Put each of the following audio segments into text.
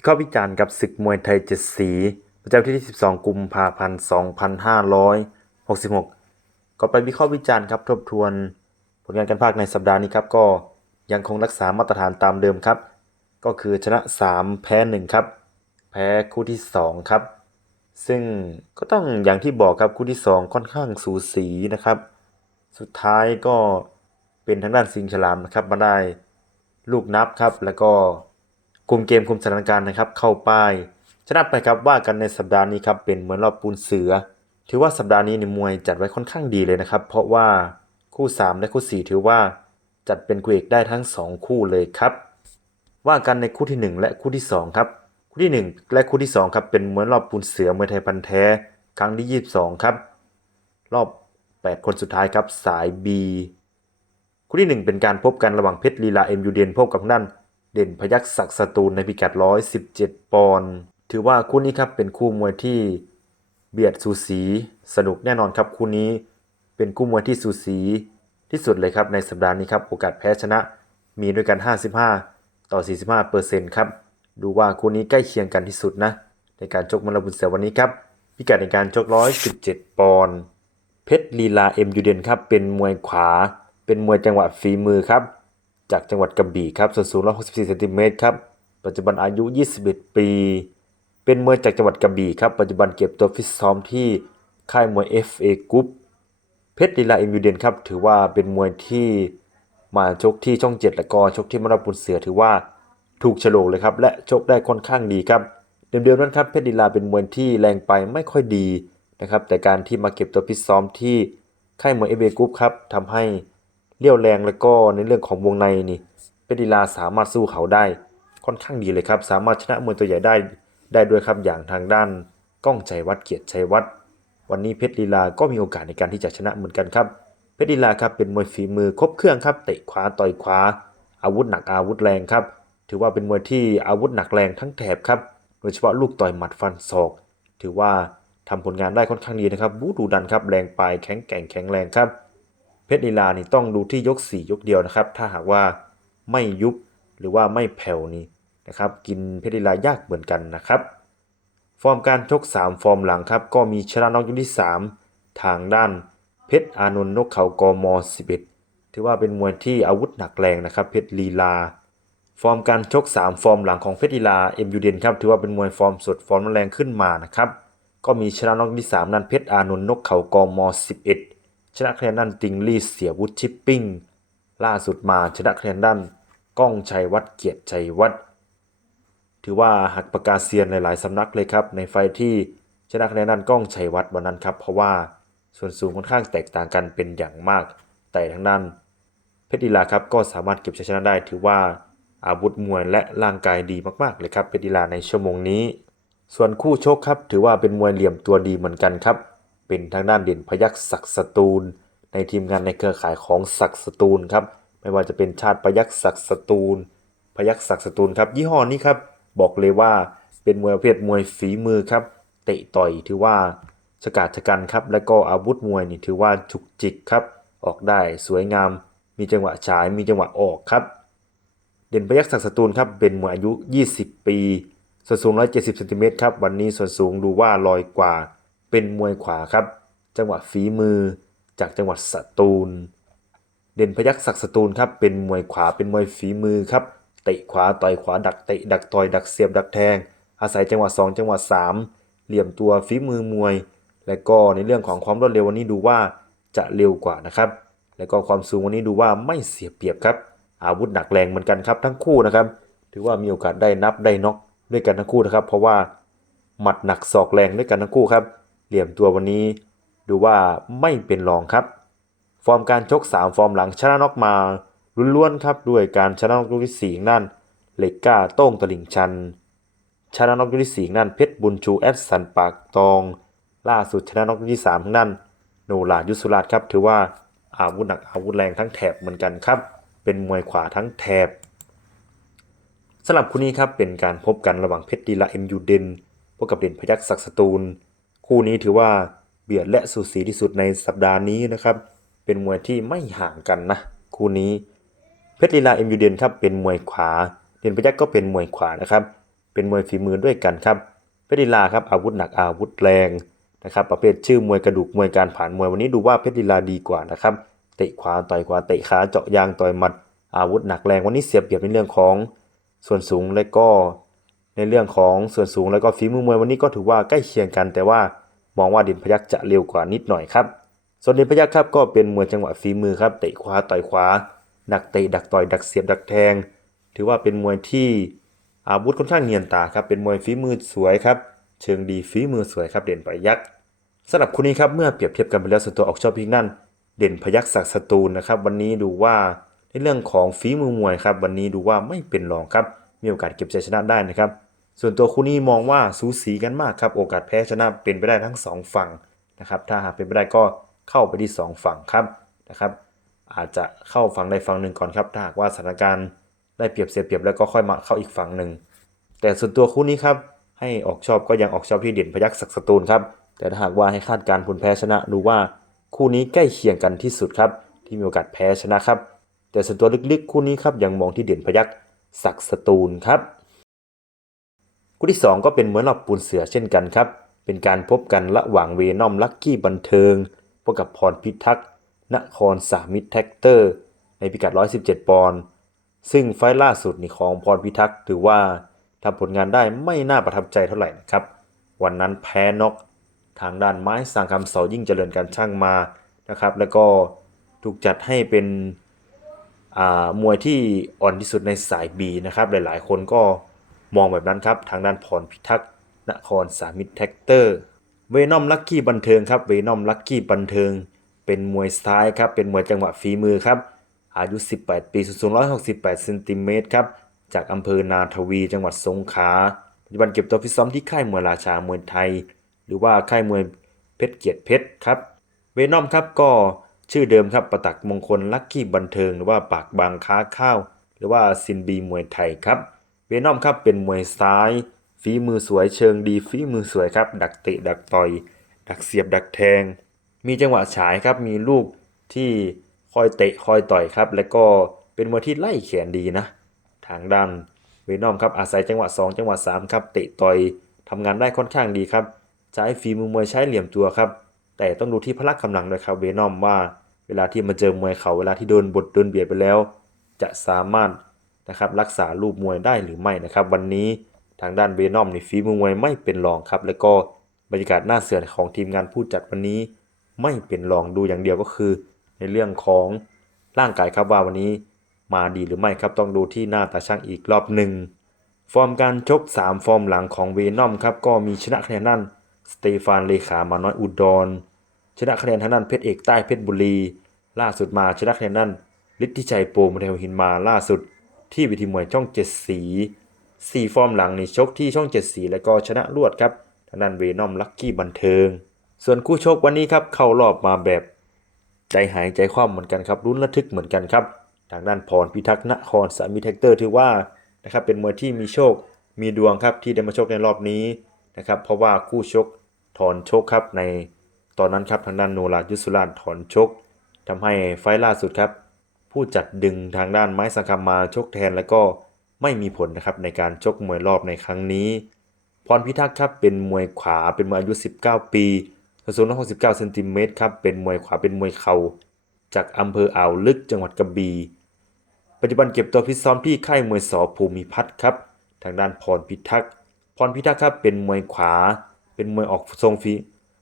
วิเคราะห์วิจารณ์กับศึกมวยไทยเจ็ดสี ประจำที่ 12 กุมภาพันธ์ 2566ก็ไปวิเคราะห์วิจารณ์ครับทบทวนผลงานการภาคในสัปดาห์นี้ครับก็ยังคงรักษามาตรฐานตามเดิมครับ ก็คือชนะ 3 แพ้ 1 ครับ แพ้คู่ที่ 2 ครับ ซึ่งก็ต้องอย่างที่บอกครับคู่ที่ 2 ค่อนข้างสูสีนะครับ สุดท้ายก็เป็นทางด้านสิงฉลามนะครับมาได้ลูกนับครับแล้วก็ คุมเกมคุมสถานการณ์นะครับ เข้าป้ายชนะไปครับว่ากันในสัปดาห์นี้ครับเป็นเหมือนรอบปูนเสือ ถือว่าสัปดาห์นี้ในมวยจัดไว้ค่อนข้างดีเลยนะครับ เพราะว่าคู่ 3 และคู่ 4 ถือว่าจัดเป็นคู่เอกได้ทั้ง 2 คู่เลยครับ ว่ากันในคู่ที่ 1 และคู่ที่ 2 ครับ คู่ที่ 1 และคู่ที่ 2 ครับ เป็นเหมือนรอบปูนเสือมวยไทยพันธุ์แท้ ครั้งที่ 22 ครับ รอบ 8 คนสุดท้ายครับสาย B คู่ที่ 1 เป็นการพบกันระหว่างเพชรลีลาเอ็มยูเดนพบกับทางด้าน เด่นพยักศักดิ์สตูลในพิกัด 117 ปอนด์ถือว่าคู่นี้ครับเป็นคู่มวยที่เบียดสูสีสนุกแน่นอนครับคู่นี้เป็นคู่มวยที่สูสีที่สุดเลยครับในสัปดาห์นี้ครับโอกาสแพ้ชนะมีด้วยกัน 55 ต่อ 45เปอร์เซ็นต์ครับดูว่าคู่นี้ใกล้เคียงกันที่สุดนะ ในการชกมรบุญเสือวันนี้ครับพิกัดในการชก 117 ปอนด์เพชรลีลาเอ็มยูเดนครับเป็นมวยขวา เป็นมวยจังหวะฝีมือครับ จากจังหวัดกระบี่ครับส่วนสูง 164เซนติเมตรครับ ปัจจุบันอายุ 21 ปี เป็นมวยจากจังหวัดกระบี่ครับ ปัจจุบันเก็บตัวฟิตซ้อมที่ค่ายมวย FA Group เพชรลีลาอ็มยูเดนครับ ถือว่าเป็นมวยที่มาชกที่ช่องเจ็ดและก็ชกที่มรบุญเสือถือว่าถูกฉลกเลยครับ และชกได้ค่อนข้างดีครับเดิมๆนั้นครับเพชรลีลาเป็นมวยที่แรงไปไม่ค่อยดีนะครับ แต่การที่มาเก็บตัวฟิตซ้อมที่ค่ายมวย FA Group ครับทำให้ เลี้ยวแรงแล้วก็ในเรื่องของวงในนี่เพชรลีลาสามารถสู้เขาได้ค่อนข้างดีเลยครับ สามารถชนะมวยตัวใหญ่ได้ได้ด้วยครับอย่างทางด้านก้องใจวัดเกียรติชัยวัฒน์วันนี้เพชรลีลาก็มีโอกาสในการที่จะชนะเหมือนกันครับ เพชรลีลาครับเป็นมวยฝีมือครบเครื่องครับเตะขวาต่อยขวา อาวุธหนักอาวุธแรงครับ ถือว่าเป็นมวยที่อาวุธหนักแรงทั้งแถบครับโดยเฉพาะลูกต่อยหมัดฟันศอก ถือว่าทำผลงานได้ค่อนข้างดีนะครับบูดูดันครับแรงปลายแข็งแกร่งแข็งแรงครับ เพชรลีลานี่ต้องดูที่ยก 4 ยกเดียวนะครับ ถ้าหากว่าไม่ยุบหรือว่าไม่แผ่วนี่นะครับกินเพชรลีลายากเหมือนกันนะครับ ฟอร์มการชก 3 ฟอร์มหลังครับ ก็มีชนะน็อกยกที่ 3 ทางด้านเพชรอานนท์นกเขากม 11 ถือว่าเป็นมวยที่อาวุธหนักแรงนะครับ เพชรลีลา ฟอร์มการชก 3 ฟอร์มหลังของเพชรลีลาเอ็มยูเดนครับถือว่าเป็นมวยฟอร์มสดฟอร์มแรงขึ้นมานะครับก็มีชนะน็อกยกที่3นั้นเพชรอานนท์นกเขากม 11 ชนะคะแนนด้านติงลี่เสียวุฒิชิปปิ้ง ล่าสุดมาชนะคะแนนด้านก้องชัยวัฒน์เกียรติชัยวัฒน์ถือว่าหักปากกาเซียนหลายๆสำนักเลยครับ ในไฟที่ชนะคะแนนด้านก้องชัยวัฒน์วันนั้นครับ เพราะว่าส่วนสูงค่อนข้างแตกต่างกันเป็นอย่างมาก แต่ทางด้านเพชรดีลาครับก็สามารถเก็บชัยชนะได้ ถือว่าอาวุธมวยและร่างกายดีมากๆเลยครับเพชรดีลาในชั่วโมงนี้ ส่วนคู่ชกครับถือว่าเป็นมวยเหลี่ยมตัวดีเหมือนกันครับ เป็นทางด้านเด่นพยักศักสตูล ในทีมงานในเครือข่ายของศักสตูลครับไม่ว่าจะเป็นชาติพยักศักสตูล พยักศักสตูลครับยี่ห้อนี้ครับบอกเลยว่าเป็นมวยประเภทมวยฝีมือครับเตะต่อยถือว่าฉกาจชะกันครับและก็อาวุธมวยนี่ถือว่าจุกจิกครับออกได้สวยงาม มีจังหวะฉายมีจังหวะออกครับ เด่นพยักศักสตูลครับเป็นมวยอายุ 20 ปีส่วนสูง 170เซนติเมตรครับวันนี้ส่วนสูงดูว่าลอยกว่า เป็นมวยขวาครับ จังหวะฝีมือจากจังหวัดสตูล เด่นพยักศักสตูลครับเป็นมวยขวาเป็นมวยฝีมือครับเตะขวาต่อยขวาดักเตะดักต่อยดักเสียบดักแทง อาศัยจังหวะ2จังหวะ3เหลี่ยมตัวฝีมือมวย และก็ในเรื่องของความรวดเร็ววันนี้ดูว่าจะเร็วกว่านะครับและก็ความสูงวันนี้ดูว่าไม่เสียเปรียบครับ อาวุธหนักแรงเหมือนกันครับทั้งคู่นะครับ ถือว่ามีโอกาสได้นับได้น็อกด้วยกันทั้งคู่นะครับ เพราะว่าหมัดหนักศอกแรงด้วยกันทั้งคู่ครับ เหลี่ยมตัววันนี้ ดูว่าไม่เป็นรองครับ ฟอร์มการชก 3 ฟอร์มหลังชนะน็อกมาล้วนๆครับด้วยการชนะน็อกยกที่สี่นั่นเหล็กก้าโต้งตลิ่งชัน ชนะน็อกยกที่สี่นั่นเพชรบุญชูแอดสันปากตอง ล่าสุดชนะน็อกยกที่สามนั่นโนลายุสุราชครับถือว่าอาวุธหนักอาวุธแรงทั้งแถบเหมือนกันครับ เป็นมวยขวาทั้งแถบสำหรับคู่นี้ครับเป็นการพบกันระหว่างเพชรดีลาเอ็มยูเดนพบกับเด่นพยักศักสตูล คู่นี้ถือว่าเบียดและสูสีที่สุดในสัปดาห์นี้นะครับ เป็นมวยที่ไม่ห่างกันนะ คู่นี้ เพชรลีลาเอ็มยูเดนครับเป็นมวยขวา เด่นพยักก็เป็นมวยขวานะครับ เป็นมวยฝีมือด้วยกันครับ เพชรลีลาครับอาวุธหนักอาวุธแรงนะครับ ประเภทชื่อมวยกระดูกมวยการผ่านมวยวันนี้ดูว่าเพชรลีลาดีกว่านะครับ เตะขวาต่อยขวาเตะขาเจาะยางต่อยหมัด อาวุธหนักแรงวันนี้เสียบเปรียบในเรื่องของส่วนสูงและก็ ในเรื่องของส่วนสูงแล้วก็ฝีมือมวยวันนี้ก็ถือว่าใกล้เคียงกัน แต่ว่ามองว่าเด่นพยักจะเร็วกว่านิดหน่อยครับ ส่วนเด่นพยักครับก็เป็นมวยจังหวะฝีมือครับเตะขวาต่อยขวาดักเตะดักต่อยดักเสียบดักแทง ถือว่าเป็นมวยที่อาวุธค่อนข้างเนียนตาครับเป็นมวยฝีมือสวยครับเชิงดีฝีมือสวยครับเด่นพยักสำหรับคู่นี้ครับเมื่อเปรียบเทียบกันไปแล้วส่วนตัวออกชอบพิกนั่นเด่นพยักศักสตูลนะครับ วันนี้ดูว่าในเรื่องของฝีมือมวยครับ วันนี้ดูว่าไม่เป็นรองครับ มีโอกาสเก็บชัยชนะได้นะครับ ส่วนตัวคู่นี้มองว่าสูสีกันมากครับ โอกาสแพ้ชนะเป็นไปได้ทั้งสองฝั่งนะครับ ถ้าหากเป็นไปได้ก็เข้าไปที่สองฝั่งครับนะครับ อาจจะเข้าฝั่งใดฝั่งหนึ่งก่อนครับ ถ้าหากว่าสถานการณ์ได้เปรียบเสียเปรียบแล้วก็ค่อยมาเข้าอีกฝั่งหนึ่ง แต่ส่วนตัวคู่นี้ครับให้ออกชอบก็ยังออกชอบที่เด่นพยักศักสตูลครับ แต่ถ้าหากว่าให้คาดการณ์ผลแพ้ชนะดูว่าคู่นี้ใกล้เคียงกันที่สุดครับที่มีโอกาสแพ้ชนะครับ แต่ส่วนตัวลึกๆ คู่นี้ครับยังมองที่เด่นพยักศักสตูลครับ คู่ที่ 2 ก็เป็นเหมือนรอบปูนเสือเช่นกันครับ เป็นการพบกันระหว่างเวนอมลักกี้บันเทิงพบกับพรพิทักษ์นครสามิตรแท็กเตอร์ ในพิกัด 117 ปอนด์ซึ่งไฟล์ล่าสุดนี่ของพรพิทักษ์ถือว่าทำผลงานได้ไม่น่าประทับใจเท่าไหร่นะครับ วันนั้นแพ้นอกทางด้านไม้สร้างคำเสายิ่งเจริญการช่างมานะครับ แล้วก็ถูกจัดให้เป็นมวยที่อ่อนที่สุดในสาย B นะครับ หลายๆ คนก็ มองแบบนั้นครับ ทางด้านพรพิทักษ์นครสามิตรแท็กเตอร์เวนอมลักกี้บันเทิงครับเวนอมลักกี้บันเทิง เป็นมวยซ้ายครับเป็นมวยจังหวะฝีมือครับอายุ 18 ปีสูง168เซนติเมตรครับจากอำเภอนาทวีจังหวัดสงขลาปัจจุบันเก็บตัวฟิตซ้อมที่ค่ายมวยราชามวยไทย หรือว่าค่ายมวยเพชรเกียรติเพชรครับเวนอมครับก็ชื่อเดิมครับประตักมงคลลักกี้บันเทิง หรือว่าปากบางค้าข้าว หรือว่าซินบีมวยไทยครับ เวนอมครับเป็นมวยซ้าย ฝีมือสวยเชิงดีฝีมือสวยครับ ดักเตะดักต่อย ดักเสียบดักแทง มีจังหวะฉายครับมีลูกที่คอยเตะคอยต่อยครับ และก็เป็นมวยที่ไล่แขนดีนะ ทางด้านเวนอมครับอาศัยจังหวะ 2 จังหวะ3ครับเตะต่อยทำงานได้ค่อนข้างดีครับ ใช้ฝีมือมวยใช้เหลี่ยมตัวครับ แต่ต้องดูที่พละกำลังด้วยครับเวนอมว่า เวลาที่มาเจอมวยเขาเวลาที่โดนบดโดนเบียดไปแล้ว จะสามารถ นะครับรักษารูปมวยได้หรือไม่นะครับ วันนี้ทางด้านเวนอมในฝีมือมวยไม่เป็นรองครับ แล้วก็บรรยากาศน่าเสือของทีมงานผู้จัดวันนี้ไม่เป็นรองดูอย่างเดียวก็คือ ในเรื่องของร่างกายครับว่าวันนี้มาดีหรือไม่ครับต้องดูที่หน้าตาช่างอีกรอบหนึ่งฟอร์มการชก 3 ฟอร์มหลังของเวนอมครับก็มีชนะคะแนนนั่นสเตฟานเลขามาน้อยอุดร ชนะคะแนนทางด้านเพชรเอกใต้เพชรบุรี ล่าสุดมาชนะคะแนนนั่นฤทธิชัยโปมเทวหินมาล่าสุด ที่วิธีมวยช่องเจ็ดสีสี่ฟอร์มหลังนี่ชกที่ช่องเจ็ดสีแล้วก็ชนะรวดครับทางด้านเวนอมลักกี้บันเทิง ส่วนคู่ชกวันนี้ครับเข้ารอบมาแบบใจหายใจคว่ำเหมือนกันครับรุ้นระทึกเหมือนกันครับ ทางด้านพรพิทักษ์นครสามีแท็กเตอร์ถือว่านะครับเป็นมวยที่มีโชคมีดวงครับที่ได้มาชกในรอบนี้นะครับเพราะว่าคู่ชกถอนชกครับในตอนนั้นครับทางด้านโนรายุสุรานถอนชกทำให้ไฟล์ล่าสุดครับ ผู้จัดดึงทางด้านไม้สังคำมาชกแทนแล้วก็ไม่มีผลนะครับในการชกมวยรอบในครั้งนี้ พรพิทักษ์ครับเป็นมวยขวาเป็นมวยอายุ 19 ปีสูง169เซนติเมตรครับเป็นมวยขวาเป็นมวยเข่าจากอำเภออ่าวลึกจังหวัดกระบี่ปัจจุบันเก็บตัวฟิซ้อมที่ค่ายมวยสอภูมิพัฒน์ครับ ทางด้านพรพิทักษ์พรพิทักษ์ครับเป็นมวยขวา เป็นมวยออกทรงฝี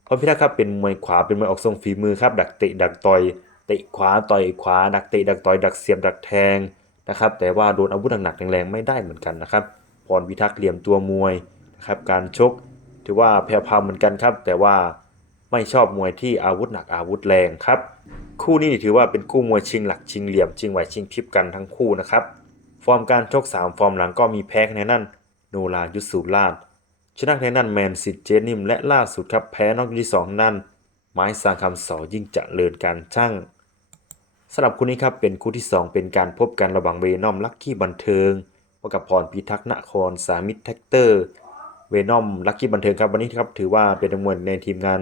พรพิทักษ์ครับเป็นมวยขวาเป็นมวยออกทรงฝีมือครับดักเตะดักต่อย เตะขวาต่อยขวาดักเตะดักต่อยดักเสียบดักแทงนะครับ แต่ว่าโดนอาวุธหนักๆแรงๆไม่ได้เหมือนกันนะครับพรพิทักษ์เหลี่ยมตัวมวยนะครับการชกถือว่าแผ่วพาเหมือนกันครับ แต่ว่าไม่ชอบมวยที่อาวุธหนักอาวุธแรงครับ คู่นี้ถือว่าเป็นคู่มวยชิงหลักชิงเหลี่ยมชิงไหวชิงพริบกันทั้งคู่นะครับฟอร์มการชก 3 ฟอร์มหลังก็มีแพ้คะแนนนั่นโนรายุสุราชชนะคะแนนนั่นแมนสิทธิ์เจนิมและล่าสุดครับแพ้นอกที่สองนั่นไม้สร้างคำสอยิ่งจะเจริญการช่าง สำหรับคู่นี้ครับเป็นคู่ที่ 2 เป็นการพบกันระหว่างเวนอมลักกี้บันเทิงพบกับพรพิทักษ์นครสามิตรแท็กเตอร์เวนอมลักกี้บันเทิงครับวันนี้ครับถือว่าเป็นมวยในทีมงาน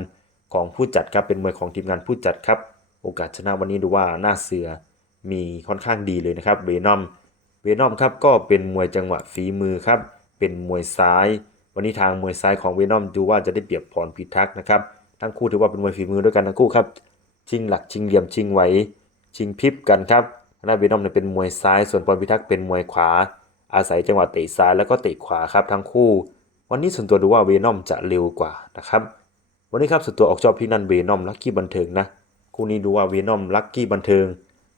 ของผู้จัดครับเป็นมวยของทีมงานผู้จัดครับ โอกาสชนะวันนี้ดูว่าหน้าเสือมีค่อนข้างดีเลยนะครับเวนอมเวนอมครับก็เป็นมวยจังหวะฝีมือครับเป็นมวยซ้าย วันนี้ทางมวยซ้ายของเวนอมดูว่าจะได้เปรียบพรพิทักษ์นะครับทั้งคู่ถือว่าเป็นมวยฝีมือด้วยกันทั้งคู่ครับชิงหลักชิงเหลี่ยมชิงไหว ชิงพิบกันครับทางด้านเวนอมเนี่ยเป็นมวยซ้ายส่วนพรพิทักษ์เป็นมวยขวา อาศัยจังหวะเตะซ้ายแล้วก็เตะขวาครับทั้งคู่ วันนี้ส่วนตัวดูว่าเวนอมจะเร็วกว่านะครับวันนี้ครับส่วนตัวออกชอบพี่นันเวนอมลัคกี้บันเทิงนะคู่นี้ดูว่าเวนอมลัคกี้บันเทิง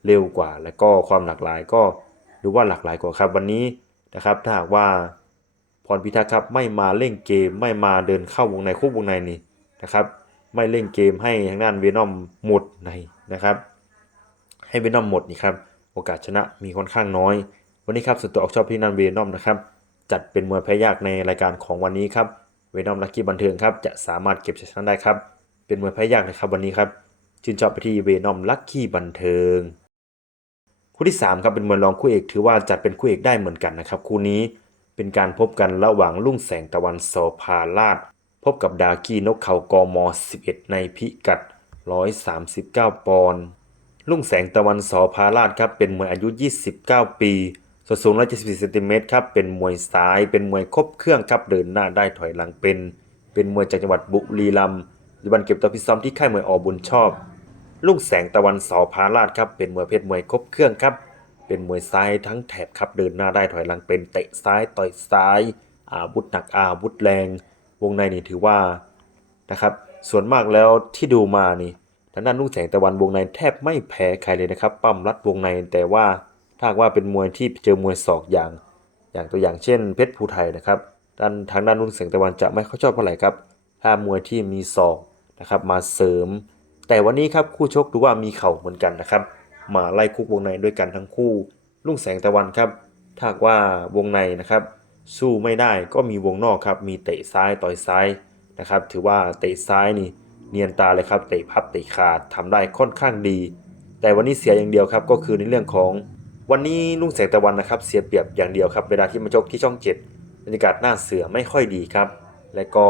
เร็วกว่า แล้วก็ความหลากหลายก็ดูว่าหลากหลายกว่าครับวันนี้นะครับถ้าหากว่าพรพิทักษ์ครับไม่มาเล่นเกมไม่มาเดินเข้าวงในควบวงในนี่นะครับ ไม่เล่นเกมให้ทางด้านเวนอมหมดในนะครับ ให้เวนอมหมดนี่ครับโอกาสชนะมีค่อนข้างน้อย วันนี้ครับส่วนตัวออกชอบพี่นันเวนอมนะครับจัดเป็นมวยแพ้ยากในรายการของวันนี้ครับเวนอมลัคกี้บันเทิงครับจะสามารถเก็บชัยชนะได้ครับ เป็นมวยแพ้ยากนะครับวันนี้ครับชื่นชอบไปที่เวนอมลัคกี้บันเทิงคู่ที่3ครับเป็นมวยรองคู่เอกถือว่าจัดเป็นคู่เอกได้เหมือนกันนะครับคู่นี้เป็นการพบกันระหว่างลุ่งแสงตะวันโสภาลาดพบกับดากี้นกเขากม11 ในพิกัด 139 ปอนด์ ลุ่งแสงตะวันสอพาราชครับเป็นมวยอายุ 29 ปีส่วนสูง 174เซนติเมตรครับ เป็นมวยซ้าย เป็นมวยครบเครื่องครับ เดินหน้าได้ถอยหลังเป็น เป็นมวยจากจังหวัดบุรีรัมย์ปัจจุบันเก็บตัวพิซ้อมที่ค่ายมวยอบุญชอบ ลุ่งแสงตะวันสอพาราชครับ เป็นมวยเพชรมวยครบเครื่องครับ เป็นมวยซ้ายทั้งแถบครับ เดินหน้าได้ถอยหลังเป็น เตะซ้ายต่อยซ้าย อาวุธหนักอาวุธแรง วงในนี่ถือว่า นะครับ ส่วนมากแล้วที่ดูมานี่ ทางด้านลุ่งแสงตะวันวงในแทบไม่แพ้ใครเลยนะครับ ปั้มรัดวงในแต่ว่าถ้าว่าเป็นมวยที่เจอมวยศอกอย่าง อย่างตัวอย่างเช่น เพชรภูไทยนะครับด้านทางด้านลุ่งแสงตะวันจะไม่ค่อยชอบเท่าไหร่ครับ ถ้ามวยที่มีศอกนะครับมาเสริม แต่วันนี้ครับคู่ชกดูว่ามีเข่าเหมือนกันนะครับ มาไล่คุกวงในด้วยกันทั้งคู่ลุ่งแสงตะวันครับ ถ้าว่าวงในนะครับ สู้ไม่ได้ก็มีวงนอกครับ มีเตะซ้ายต่อยซ้ายนะครับ ถือว่าเตะซ้ายนี่ เนียนตาเลยครับเตะพับเตะขาดทำได้ค่อนข้างดี แต่วันนี้เสียอย่างเดียวครับก็คือในเรื่องของวันนี้ลุ่งแสงตะวันนะครับเสียเปรียบอย่างเดียวครับเวลาที่มาชกที่ช่องเจ็ดบรรยากาศหน้าเสือไม่ค่อยดีครับ และก็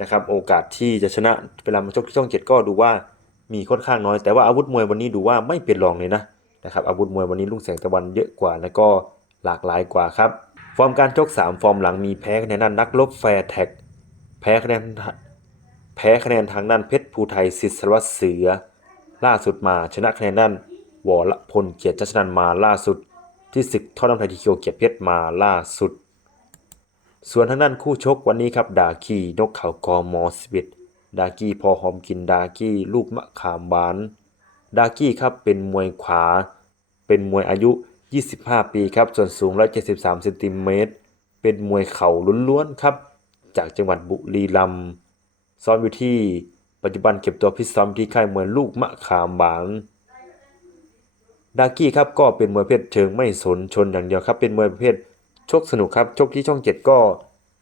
นะครับโอกาสที่จะชนะเวลามาชกที่ช่องเจ็ดก็ดูว่ามีค่อนข้างน้อย แต่ว่าอาวุธมวยวันนี้ดูว่าไม่เป็นรองเลยนะนะครับอาวุธมวยวันนี้ลุงแสงตะวันเยอะกว่าและก็หลากหลายกว่าครับ ฟอร์มการชก 3 ฟอร์มหลังมีแพ้คะแนนนักลบแฟร์แท็กแพ้คะแนน แพ้คะแนนทางด้านเพชรภูไทยสิทธิ์สรวัตรเสือ ล่าสุดมาชนะคะแนนด้านวรพลเกียรติชัชนันมาล่าสุด ที่ศึกทอดน้ำไทยทีเคียวเกียรติเพชรมาล่าสุด ส่วนทางด้านคู่ชกวันนี้ครับดากี้นกเขากอมอสิบดากี้พอหอมกินดากี้ลูกมะขามหวาน ดากี้ครับเป็นมวยขวา เป็นมวยอายุ 25 ปีครับส่วนสูง 173เซนติเมตรเป็นมวยเข่าล้วนๆครับ จากจังหวัดบุรีรัมย์ ซ้อมอยู่ที่ปัจจุบันเก็บตัวพิตซ้อมที่ค่ายมวยลูกมะขามหวานดากี้ครับก็เป็นมวยประเพศเชิงไม่สนชนอย่างเดียวครับ เป็นมวยประเภทชกสนุกครับ ชกที่ช่องเจ็ดก็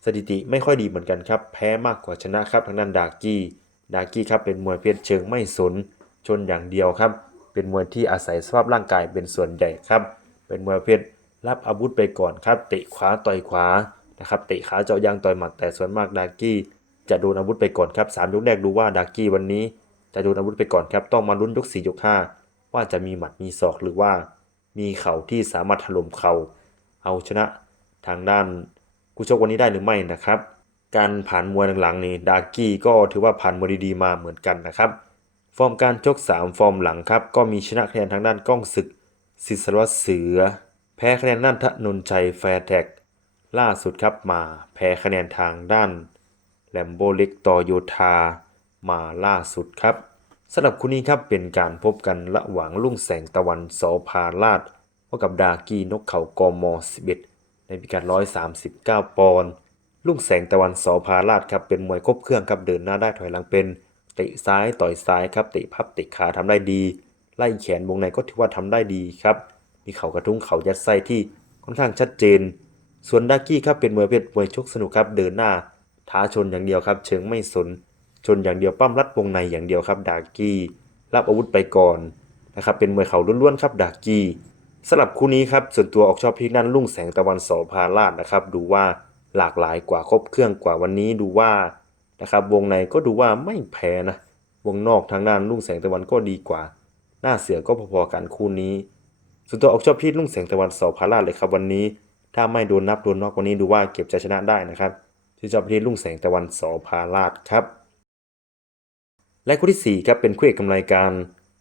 สถิติไม่ค่อยดีเหมือนกันครับ แพ้มากกว่าชนะครับทางด้านดากี้ ดากี้ครับเป็นมวยประเพศเชิงไม่สนชนอย่างเดียวครับ เป็นมวยที่อาศัยสภาพร่างกายเป็นส่วนใหญ่ครับ เป็นมวยประเพศรับอาวุธไปก่อนครับ เตะขวาต่อยขวานะครับ เตะขาเจาะยางต่อยหมัดแต่ส่วนมากดากี้ จะโดนอาวุธไปก่อนครับสามยกแรกดูว่าดากี้วันนี้จะโดนอาวุธไปก่อนครับต้องมาลุ้นยกสี่ยกห้าว่าจะมีหมัดมีศอกหรือว่า มีเข่าที่สามารถถล่มเข่าเอาชนะทางด้านคู่ชกวันนี้ได้หรือไม่นะครับ การผ่านมวยหลังๆนี่ดากี้ก็ถือว่าผ่านมวยดีๆมาเหมือนกันนะครับ ฟอร์มการชก 3 ฟอร์มหลังครับก็มีชนะคะแนนทางด้านก้องศึกศิษรวัตรเสือ แพ้คะแนนด้านทะนนชัยแฟร์แท็กล่าสุดครับมาแพ้คะแนนทางด้าน แลมโบเล็กต่อโยธามาล่าสุดครับสำหรับคู่นี้ครับเป็นการพบกันระหว่างลุ่งแสงตะวันสอพาราชพบกับดากี้นกเขากม11 ในพิกัด 139 ปอนด์ลุ่งแสงตะวันสอพาราชครับเป็นมวยครบเครื่องครับเดินหน้าได้ถอยหลังเป็นเตะซ้ายต่อยซ้ายครับเตะพับเตะขาทำได้ดี ไล่แขนวงในก็ถือว่าทำได้ดีครับมีเข่ากระทุ้งเข่ายัดไส้ที่ค่อนข้างชัดเจน ส่วนดากี้ครับเป็นมวยเพชรมวยชกสนุกครับเดินหน้า ท้าชนอย่างเดียวครับ เชิงไม่สน ชนอย่างเดียวปั้มรัดวงในอย่างเดียวครับ ดากี้รับอาวุธไปก่อนนะครับ เป็นมวยเข่าล้วนๆครับดากี้สำหรับคู่นี้ครับส่วนตัวออกชอบพลิกนั่นลุ่งแสงตะวันสอพาราชนะครับ ดูว่าหลากหลายกว่าครบเครื่องกว่าวันนี้ดูว่านะครับวงในก็ดูว่าไม่แพ้นะวงนอกทางด้านลุ่งแสงตะวันก็ดีกว่า หน้าเสือก็พอๆกันคู่นี้ส่วนตัวออกชอบที่ลุ่งแสงตะวันสอพาราชเลยครับวันนี้ ถ้าไม่โดนนับโดนนอกวันนี้ดูว่าเก็บชัยชนะได้นะครับ ชื่นชอบไปที่ลุ่งแสงตะวันสอพาราชครับ และคู่ที่4ครับเป็นคู่เอกกำไรการ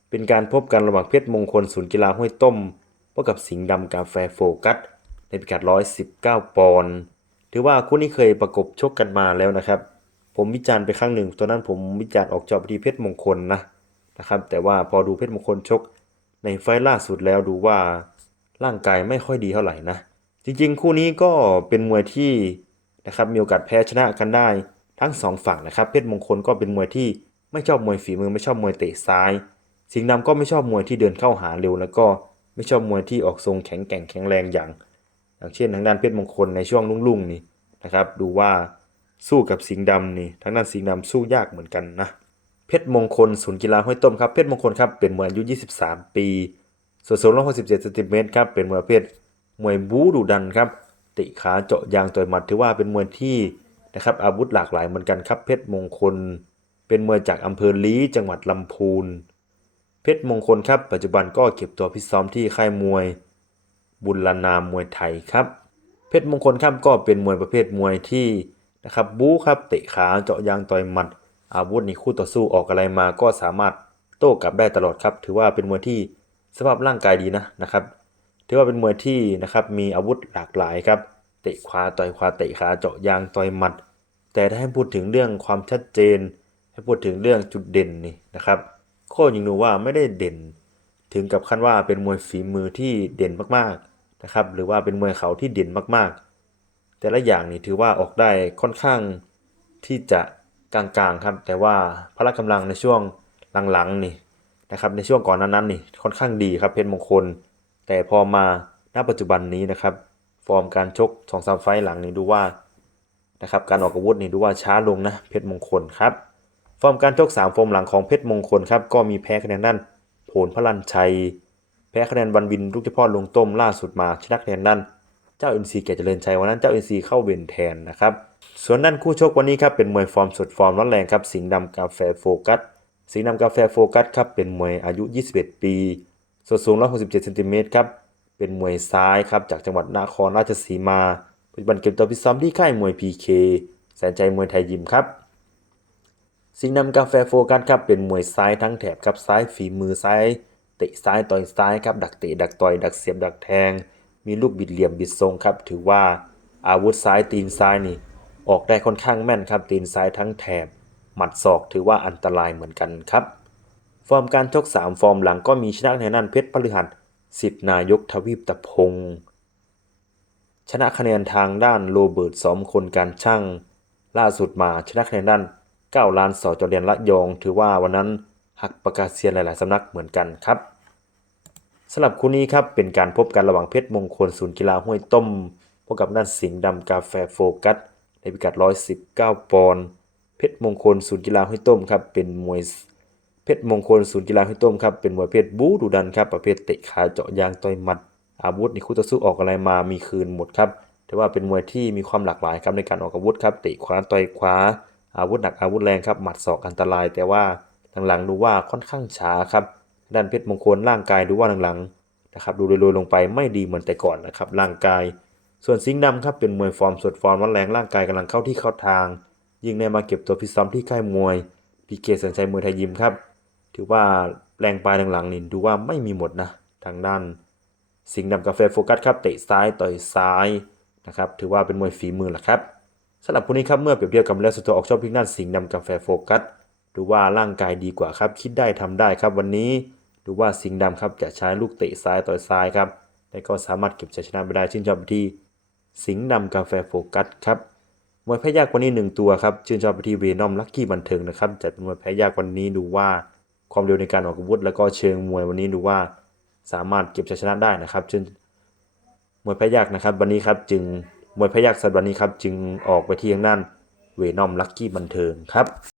เป็นการพบกันระหว่างเพชรมงคลศูนย์กีฬาห้วยต้มพบกับสิงห์ดำกาแฟโฟกัสในพิกัด 119 ปอนด์ถือว่าคู่นี้เคยประกบชกกันมาแล้วนะครับ ผมวิจารณ์ไปครั้งหนึ่งตอนนั้นผมวิจารณ์ออกจอไปที่เพชรมงคลนะนะครับ แต่ว่าพอดูเพชรมงคลชก ในไฟล์ล่าสุดแล้วดูว่าร่างกายไม่ค่อยดีเท่าไหร่นะ จริงๆ คู่นี้ก็เป็นมวยที่ นะครับมีโอกาสแพ้ชนะกันได้ทั้งสองฝั่งนะครับ เพชรมงคลก็เป็นมวยที่ไม่ชอบมวยฝีมือไม่ชอบมวยเตะซ้าย สิงห์ดำก็ไม่ชอบมวยที่เดินเข้าหาเร็ว แล้วก็ไม่ชอบมวยที่ออกทรงแข็งแกร่งแข็งแรงอย่าง อย่างเช่นทางด้านเพชรมงคลในช่วงรุ่งๆนี่นะครับ ดูว่าสู้กับสิงห์ดำนี่ทางด้านสิงห์ดำสู้ยากเหมือนกันนะเพชรมงคลศูนย์กีฬาห้วยต้มครับเพชรมงคลครับเป็นมวยอายุ 23 ปีส่วนสูง167เซนติเมตรครับเป็นมวยประเภทมวยบู๊ดุดันครับ ติขาเจาะยางต่อยหมัดถือว่าเป็นมวยที่นะครับอาวุธหลากหลายเหมือนกันครับเพชรมงคล เป็นมวยจากอำเภอลี้จังหวัดลำพูน เพชรมงคลครับปัจจุบันก็เก็บตัวพิซ้อมที่ค่ายมวย บุญลานามมวยไทยครับ เพชรมงคลครับก็เป็นมวยประเภทมวยที่นะครับบู๊ครับเตะขาเจาะยางต่อยหมัด อาวุธในคู่ต่อสู้ออกอะไรมาก็สามารถโต้กลับได้ตลอดครับ ถือว่าเป็นมวยที่สภาพร่างกายดีนะนะครับ ถือว่าเป็นมวยที่นะครับมีอาวุธหลากหลายครับเตะขวาต่อยขวาเตะขาเจาะยางต่อยหมัด แต่ถ้าให้พูดถึงเรื่องความชัดเจน ให้พูดถึงเรื่องจุดเด่นนี่นะครับโค้ชยิงดูว่าไม่ได้เด่น ถึงกับขั้นว่าเป็นมวยฝีมือที่เด่นมากๆนะครับหรือว่าเป็นมวยเขาที่เด่นมากๆ แต่ละอย่างนี่ถือว่าออกได้ค่อนข้างที่จะกลางๆครับแต่ว่าพละกำลังในช่วงหลังๆนี่นะครับในช่วงก่อนนานั้นนี่ค่อนข้างดีครับเพชรมงคล แต่พอมาณปัจจุบันนี้นะครับ ฟอร์มการชกสองสามไฟล์หลังนี่ดูว่านะครับการออกอาวุธนี่ดูว่าช้าลงนะเพชรมงคลครับฟอร์มการชกสามฟอร์มหลังของเพชรมงคลครับก็มีแพ้คะแนนด้านโผลพลันชัย แพ้คะแนนวันวินลูกที่พ่อลงต้มล่าสุดมาชนะคะแนนด้านเจ้าอินซีแก่เจริญชัยวันนั้นเจ้าอินซีเข้าเวนแทนนะครับส่วนด้านคู่ชกวันนี้ครับเป็นมวยฟอร์มสดฟอร์มร้อนแรงครับสิงห์ดำกาแฟโฟกัสสิงห์ดำกาแฟโฟกัสครับเป็นมวยอายุ 21 ปี ส่วนสูง 167เซนติเมตรครับ เป็นมวยซ้ายครับ จากจังหวัดนครราชสีมา ปัจจุบันเก็บตัวพิซ้อมที่ค่ายมวย PK แสนใจมวยไทยยิมครับ สิงห์นำกาแฟโฟกัสครับ เป็นมวยซ้ายทั้งแถบครับ ซ้ายฝีมือซ้าย เตะซ้ายต่อยซ้ายครับ ดักเตะดักต่อย ดักเสียบ ดักแทง มีลูกบิดเหลี่ยมบิดทรงครับ ถือว่าอาวุธซ้ายตีนซ้ายนี่ ออกได้ค่อนข้างแม่นครับ ตีนซ้ายทั้งแถบ หมัดศอกถือว่าอันตรายเหมือนกันครับ ฟอร์มการชก3ฟอร์มหลังก็มีชนะในนั่นเพชรพฤหัสสิทธนายกทวีปตะพง ชนะคะแนนทางด้านโรเบิร์ตสอมคนการช่าง ล่าสุดมาชนะคะแนนด้าน9ล้านสอจอเรียนละยอง ถือว่าวันนั้นหักประกาศเซียนหลาย ๆ สำนักเหมือนกันครับสำหรับคู่นี้ครับเป็นการพบกันระหว่างเพชรมงคลศูนย์กีฬาห้วยต้มพบกับด้านสิงห์ดำกาแฟโฟกัสในพิกัด 119 ปอนด์เพชรมงคลศูนย์กีฬาห้วยต้มครับเป็นมวย ชรมงคลศูนย์กีฬาห้วยต้มครับเป็นมวยประเพศบู๊ดุดันครับประเภทเตะขาเจาะยางต่อยหมัด อาวุธในคู่ต่อสู้ออกอะไรมามีคืนหมดครับถือว่าเป็นมวยที่มีความหลากหลายครับในการออกอาวุธครับเตะขวาต่อยขวา อาวุธหนักอาวุธแรงครับหมัดศอกอันตราย แต่ว่าหลังๆดูว่าค่อนข้างช้าครับด้านเพชรมงคลร่างกายดูว่าหลังๆนะครับดูโรยๆลงไปไม่ดีเหมือนแต่ก่อนนะครับร่างกาย ส่วนสิงห์ดำครับเป็นมวยฟอร์มสดฟอร์มร้อนแรงร่างกายกำลังเข้าที่เข้าทาง ยิ่งในมาเก็บตัวพิตซ้อมที่ค่ายมวยพีเคสัญชัยมวยไทยยิมครับ ถือว่าแรงปลายหลังๆนี่ดูว่าไม่มีหมดนะ ทางด้านสิงห์ดำกาแฟโฟกัสครับเตะซ้ายต่อยซ้ายนะครับถือว่าเป็นมวยฝีมือแหละครับสำหรับคู่นี้ครับเมื่อเปรียบเทียบกับแล้วสุดตัวออกชอบพิกด้านสิงห์ดำกาแฟโฟกัสดูว่าร่างกายดีกว่าครับคิดได้ทำได้ครับวันนี้ดูว่าสิงห์ดำครับจะใช้ลูกเตะซ้ายต่อยซ้ายครับและก็สามารถเก็บชัยชนะไปได้ชื่นชอบที่สิงห์ดำกาแฟโฟกัสครับมวยแพ้ยากกว่านี้หนึ่งตัวครับชื่นชอบไปที่เวนอมลักกี้บันเทิงนะครับจัดเป็นมวยแพ้ยากวันนี้ดูว่า ความเร็วในการออกอาวุธ แล้วก็เชิงมวยวันนี้ดูว่าสามารถเก็บชัยชนะได้นะครับจึงมวยแพ้ยากนะครับ วันนี้ครับจึงมวยแพ้ยากสัปดาห์นี้ครับจึงออกไปที่ทางด้านเวนอมลักกี้บันเทิงครับ